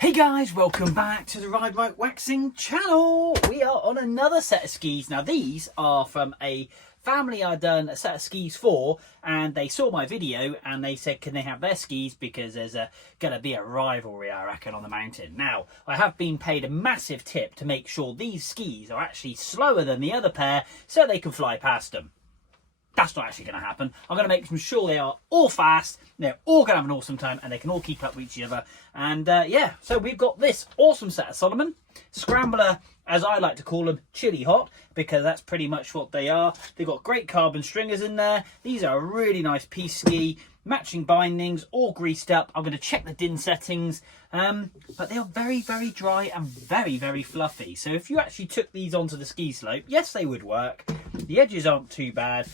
Hey guys, welcome back to the Ride Right Waxing channel. We are on another set of skis. Now these are from a family I done a set of skis for, and they saw my video and they said can they have their skis because there's gonna be a rivalry, I reckon, on the mountain. Now I have been paid a massive tip to make sure these skis are actually slower than the other pair so they can fly past them. That's not actually going to happen. I'm going to make sure they are all fast, they're all going to have an awesome time, and they can all keep up with each other. And yeah, so we've got this awesome set of Salomon scrambler, as I like to call them, chili hot, because that's pretty much what they are. They've got great carbon stringers in there. These are a really nice piece ski, matching bindings, all greased up. I'm going to check the din settings, but they are very, very dry and very, very fluffy. So if you actually took these onto the ski slope, yes, they would work. The edges aren't too bad.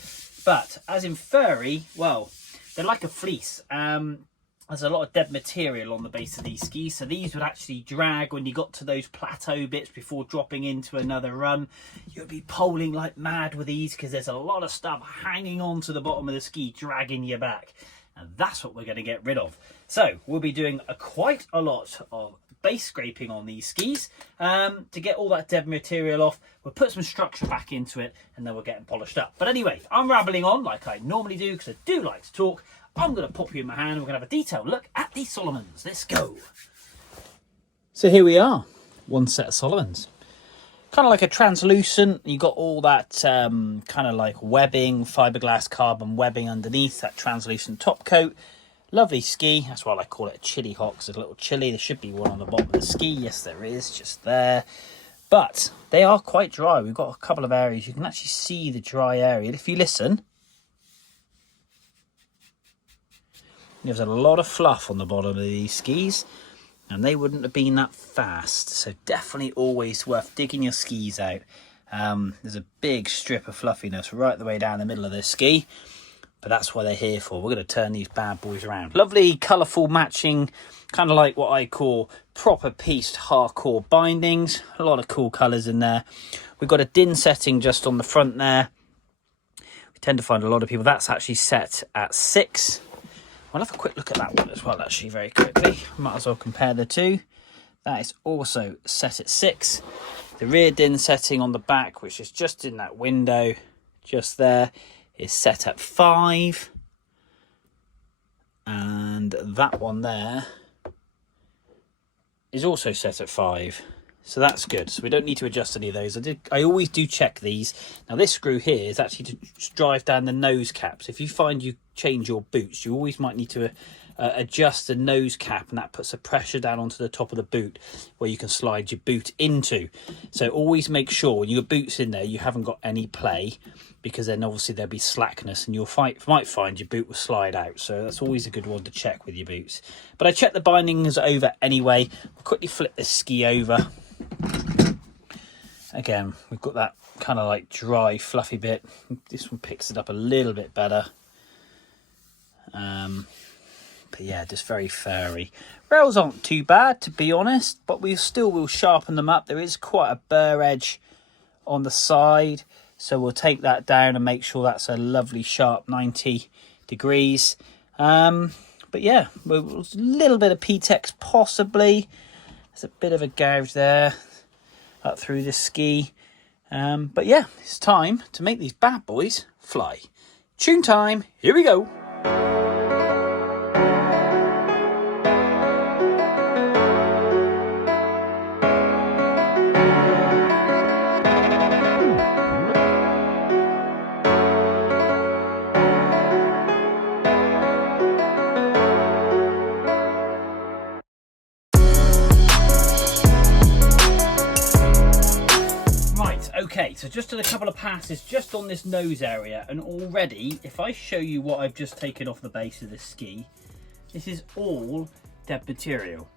But as in furry, well, they're like a fleece. There's a lot of dead material on the base of these skis, so these would actually drag when you got to those plateau bits before dropping into another run. You'd be poling like mad with these because there's a lot of stuff hanging on to the bottom of the ski, dragging you back. And that's what we're going to get rid of. So we'll be doing quite a lot of base scraping on these skis to get all that dead material off. We'll put some structure back into it and then we'll get them polished up. But anyway, I'm rambling on like I normally do because I do like to talk. I'm going to pop you in my hand and we're going to have a detailed look at these Salomons. Let's go. So here we are, one set of Salomons. Kind of like a translucent, you got all that kind of like webbing, fiberglass carbon webbing underneath, that translucent top coat. Lovely ski, that's why I call it a chili hot, because there's a little chili. There should be one on the bottom of the ski. Yes, there is, just there. But they are quite dry. We've got a couple of areas. You can actually see the dry area. If you listen, there's a lot of fluff on the bottom of these skis, and they wouldn't have been that fast. So definitely always worth digging your skis out. There's a big strip of fluffiness right the way down the middle of this ski. But that's what they're here for. We're going to turn these bad boys around. Lovely, colourful matching, kind of like what I call proper pieced hardcore bindings. A lot of cool colours in there. We've got a din setting just on the front there. We tend to find a lot of people, that's actually set at 6. I'll have a quick look at that one as well, actually, very quickly. Might as well compare the two. That is also set at 6. The rear din setting on the back, which is just in that window, just there, is set at 5, and that one there is also set at 5, so that's good. So we don't need to adjust any of those. I always do check these. Now this screw here is actually to drive down the nose caps. If you find you change your boots, you always might need to adjust the nose cap, and that puts a pressure down onto the top of the boot where you can slide your boot into. So always make sure when your boot's in there you haven't got any play, because then obviously there'll be slackness and you might find your boot will slide out. So that's always a good one to check with your boots. But I checked the bindings over anyway. We'll quickly flip this ski over. Again, we've got that kind of like dry fluffy bit. This one picks it up a little bit better. But yeah, just very furry. Rails aren't too bad, to be honest, but we still will sharpen them up. There is quite a burr edge on the side, so we'll take that down and make sure that's a lovely sharp 90 degrees. But yeah, a little bit of P-Tex possibly. There's a bit of a gouge there up through the ski. But yeah, it's time to make these bad boys fly. Tune time, here we go. Okay, so just did a couple of passes just on this nose area, and already, if I show you what I've just taken off the base of this ski, this is all dead material.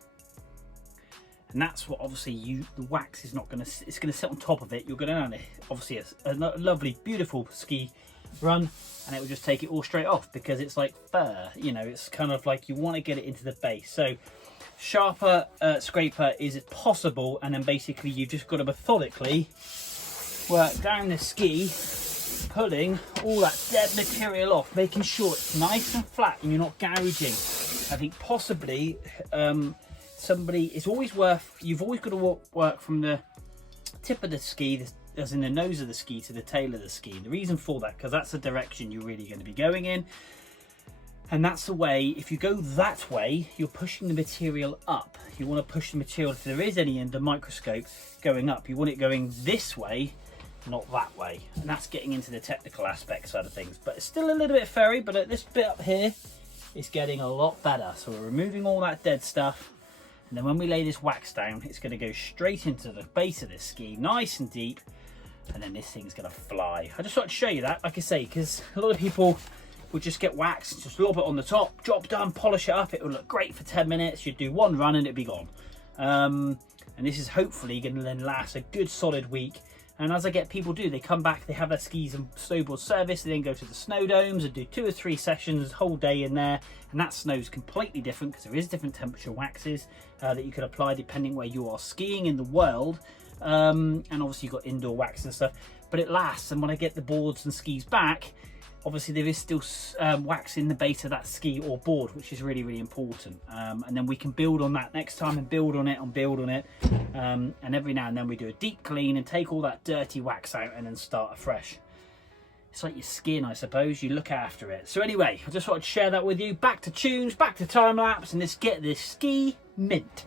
And that's what obviously the wax is not going to, it's going to sit on top of it. You're going to have obviously a lovely, beautiful ski run, and it will just take it all straight off because it's like fur, you know, it's kind of like you want to get it into the base. So sharper scraper is possible, and then basically you've just got to methodically work down the ski, pulling all that dead material off, making sure it's nice and flat and you're not gouging. I think possibly somebody, it's always worth, you've always got to work from the tip of the ski, as in the nose of the ski, to the tail of the ski. The reason for that, because that's the direction you're really going to be going in. And that's the way, if you go that way, you're pushing the material up. You want to push the material, if there is any under microscope, going up. You want it going this way, not that way. And that's getting into the technical aspect side of things. But it's still a little bit furry, but at this bit up here, it's getting a lot better. So we're removing all that dead stuff. And then when we lay this wax down, it's going to go straight into the base of this ski, nice and deep. And then this thing's going to fly. I just thought to show you that, like I say, because a lot of people would just get wax, just lob it on the top, job done, polish it up. It will look great for 10 minutes. You'd do one run and it'd be gone. And this is hopefully going to then last a good solid week. And as I get people do, they come back, they have their skis and snowboard service, they then go to the snow domes and do 2 or 3 sessions, whole day in there. And that snow's completely different because there is different temperature waxes that you can apply depending where you are skiing in the world. And obviously you've got indoor wax and stuff, but it lasts. And when I get the boards and skis back, obviously there is still wax in the base of that ski or board, which is really, really important. And then we can build on that next time and build on it and build on it. And every now and then we do a deep clean and take all that dirty wax out and then start afresh. It's like your skin, I suppose. You look after it. So anyway, I just thought I'd share that with you. Back to tunes, back to time lapse, and let's get this ski mint.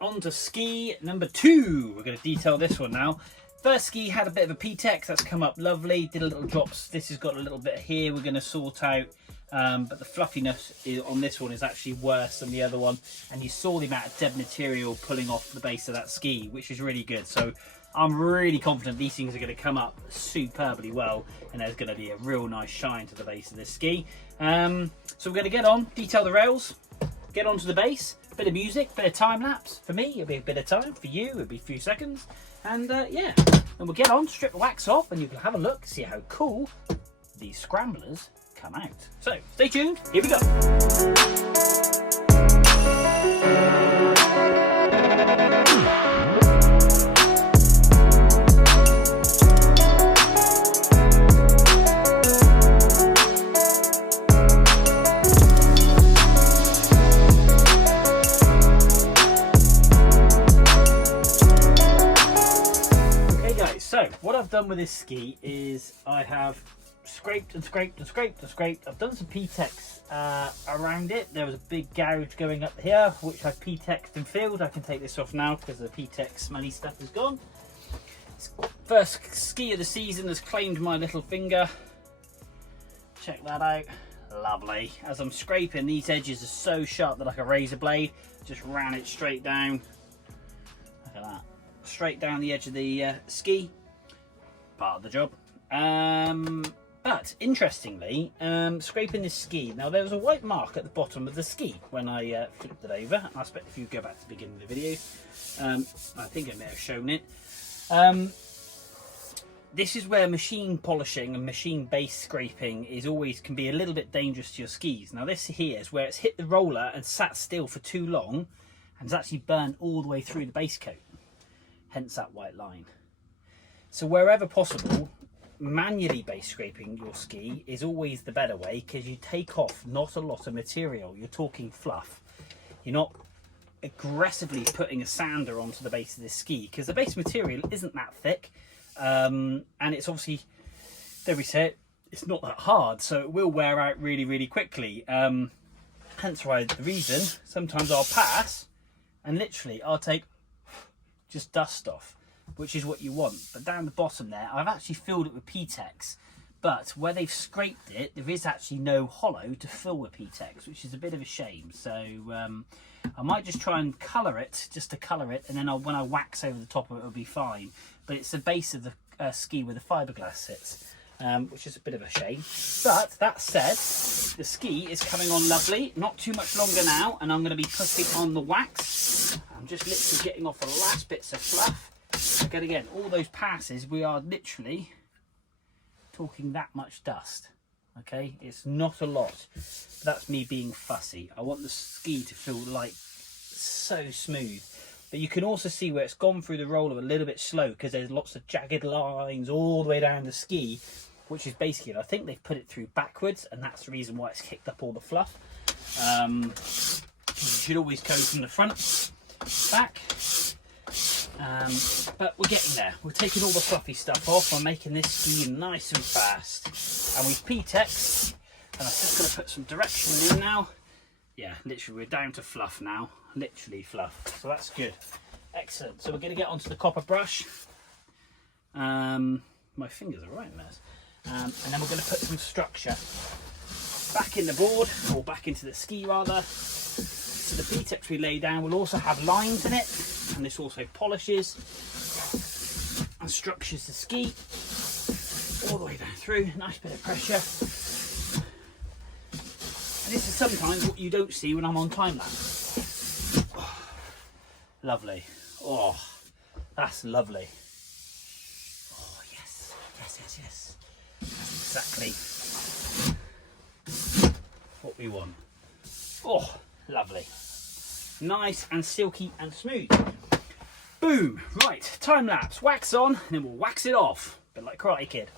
On to ski number 2. We're going to detail this one now. First ski had a bit of a P-Tex, that's come up lovely, did a little drops. This has got a little bit here we're going to sort out, but the fluffiness on this one is actually worse than the other one, and you saw the amount of dead material pulling off the base of that ski, which is really good. So I'm really confident these things are going to come up superbly well, and there's going to be a real nice shine to the base of this ski. So we're going to get on, detail the rails, get onto the base. Bit of music, bit of time lapse. For me, it'll be a bit of time. For you, it'll be a few seconds. And yeah, and we'll get on, strip the wax off, and you can have a look, see how cool these scramblers come out. So, stay tuned, here we go. So what I've done with this ski is I have scraped and scraped and scraped and scraped. I've done some P-Tex around it. There was a big gouge going up here, which I've P-Texed and filled. I can take this off now because the P-Tex smelly stuff is gone. First ski of the season has claimed my little finger. Check that out. Lovely. As I'm scraping, these edges are so sharp that like a razor blade. Just ran it straight down. Look at that. Straight down the edge of the ski. Part of the job. But interestingly, scraping this ski, now there was a white mark at the bottom of the ski when I flipped it over. I expect if you go back to the beginning of the video, I think I may have shown it. This is where machine polishing and machine base scraping can be a little bit dangerous to your skis. Now this here is where it's hit the roller and sat still for too long and it's actually burned all the way through the base coat. Hence that white line. So wherever possible, manually base scraping your ski is always the better way because you take off not a lot of material. You're talking fluff. You're not aggressively putting a sander onto the base of this ski because the base material isn't that thick, and it's obviously, there we say it, it's not that hard, so it will wear out really, really quickly. Hence why the reason sometimes I'll pass and literally I'll take just dust off, which is what you want. But down the bottom there, I've actually filled it with P-Tex, but where they've scraped it, there is actually no hollow to fill with P-Tex, which is a bit of a shame. So I might just try and colour it, just to colour it, and then when I wax over the top of it, it'll be fine. But it's the base of the ski where the fiberglass sits. which is a bit of a shame. But that said, the ski is coming on lovely. Not too much longer now, and I'm going to be putting on the wax. I'm just literally getting off the last bits of fluff. Again, all those passes, we are literally talking that much dust. Okay, it's not a lot. That's me being fussy. I want the ski to feel like so smooth. But you can also see where it's gone through the roller a little bit slow, because there's lots of jagged lines all the way down the ski, which is basically, I think they've put it through backwards, and that's the reason why it's kicked up all the fluff. You should always go from the front back. But we're getting there. We're taking all the fluffy stuff off. We're making this ski nice and fast. And we've P-Tex, and I'm just going to put some direction in now. Yeah, literally, we're down to fluff now. Literally fluff. So that's good. Excellent. So we're going to get onto the copper brush. My fingers are right in this. And then we're going to put some structure back in the board, or back into the ski rather. So the P-Tex we lay down will also have lines in it, and this also polishes and structures the ski all the way down through. Nice bit of pressure. And this is sometimes what you don't see when I'm on time lapse. Oh, lovely. Oh, that's lovely. Oh, yes. Yes, yes, yes. That's exactly what we want. Oh, lovely. Nice and silky and smooth. Boom. Right, time lapse. Wax on, and then we'll wax it off. A bit like Karate Kid.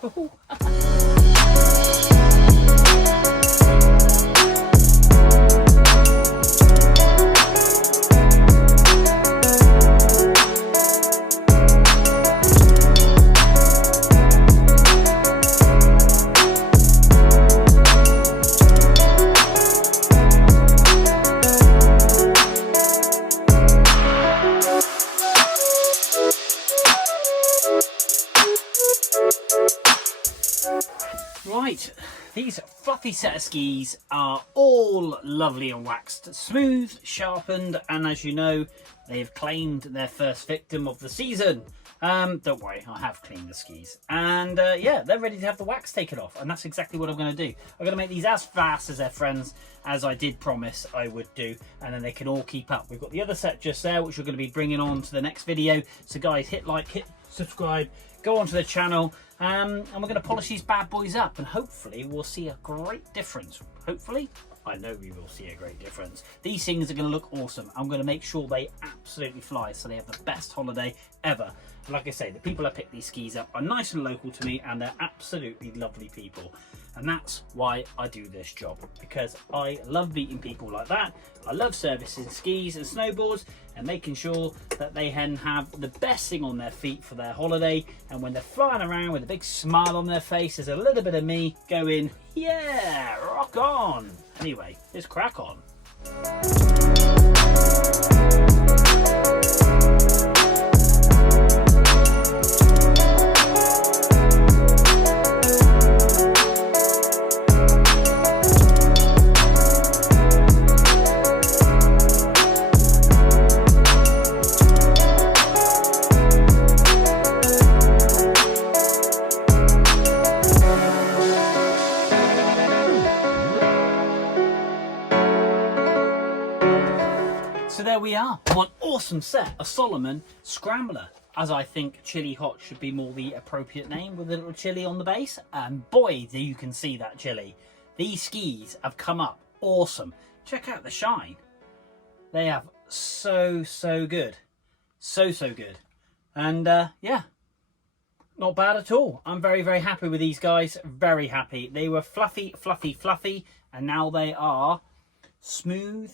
Right, these fluffy set of skis are all lovely and waxed, smooth, sharpened, and as you know, they have claimed their first victim of the season. Don't worry, I have cleaned the skis. And yeah, they're ready to have the wax taken off, and that's exactly what I'm going to do. I'm going to make these as fast as their friends, as I did promise I would do, and then they can all keep up. We've got the other set just there, which we're going to be bringing on to the next video. So guys, hit like, hit subscribe, go onto the channel, and we're going to polish these bad boys up, and hopefully we'll see a great difference. Hopefully, I know we will see a great difference. These things are going to look awesome. I'm going to make sure they absolutely fly, so they have the best holiday ever. And like I say, the people that pick these skis up are nice and local to me, and they're absolutely lovely people. And that's why I do this job, because I love meeting people like that. I love servicing skis and snowboards and making sure that they can have the best thing on their feet for their holiday. And when they're flying around with a big smile on their face, there's a little bit of me going, yeah, rock on. Anyway, let's crack on. So there we are, one awesome set, a Salomon scrambler, as I think Chili Hot should be more the appropriate name, with a little chili on the base. And boy, do you can see that chili. These skis have come up awesome. Check out the shine. They have so good. So good. And yeah, not bad at all. I'm very happy with these guys. Very happy. They were fluffy, and now they are smooth.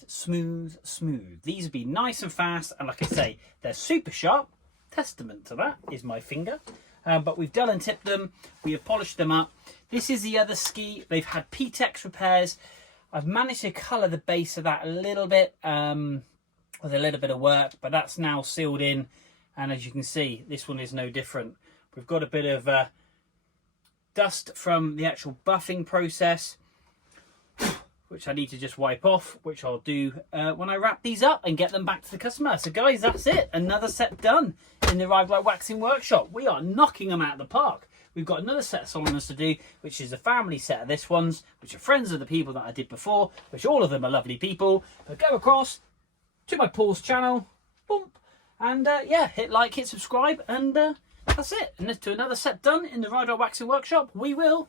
These would be nice and fast, and like I say, they're super sharp. Testament to that is my finger. But we've dull and tipped them. We have polished them up. This is the other ski. They've had P-Tex repairs. I've managed to colour the base of that a little bit with a little bit of work, but that's now sealed in. And as you can see, this one is no different. We've got a bit of dust from the actual buffing process, which I need to just wipe off, which I'll do when I wrap these up and get them back to the customer. So guys, that's it. Another set done in the Ride Like Waxing workshop. We are knocking them out of the park. we've got another set of Solomons to do, which is a family set of this ones, which are friends of the people that I did before, which all of them are lovely people. But go across to my Paul's channel, boom, and yeah, hit like, hit subscribe, and that's it. And to another set done in the Ride Waxing Workshop, we will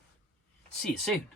see you soon.